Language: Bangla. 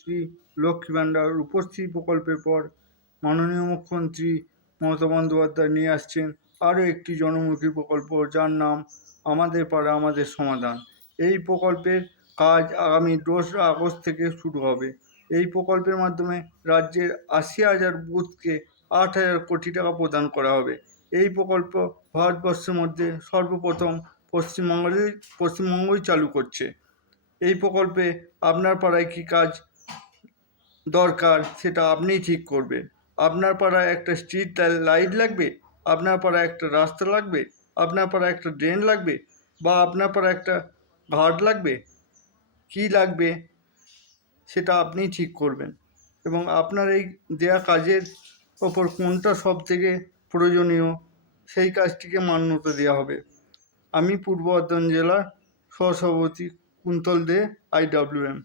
প্রধানমন্ত্রী লক্ষ্মী ভাণ্ডার রূপশ্রী প্রকল্পের পর মাননীয় মুখ্যমন্ত্রী মমতা বন্দ্যোপাধ্যায় নিয়ে আসছেন আরও একটি জনমুখী প্রকল্প, যার নাম আমাদের পাড়া আমাদের সমাধান। এই প্রকল্পের কাজ আগামী 2রা আগস্ট থেকে শুরু হবে। এই প্রকল্পের মাধ্যমে রাজ্যের 80,000 বুথকে 8,000 কোটি টাকা প্রদান করা হবে। এই প্রকল্প ভারতবর্ষের মধ্যে সর্বপ্রথম পশ্চিমবঙ্গই চালু করছে। এই প্রকল্পে আপনার পাড়ায় কী কাজ দরকার সেটা আপনিই ঠিক করবেন। আপনার পাড়ায় একটা স্ট্রিট লাইট লাগবে, আপনার পাড়ায় একটা রাস্তা লাগবে, আপনার পাড়ায় একটা ড্রেন লাগবে, বা আপনার পাড়ায় একটা ঘাট লাগবে, কী লাগবে সেটা আপনিই ঠিক করবেন। এবং আপনার এই দেয়া কাজের ওপর কোনটা সবথেকে প্রয়োজনীয় সেই কাজটিকে মান্যতা দেওয়া হবে। আমি পূর্ব বর্ধমান জেলার সহসভাপতি কুন্তল দে, IWM।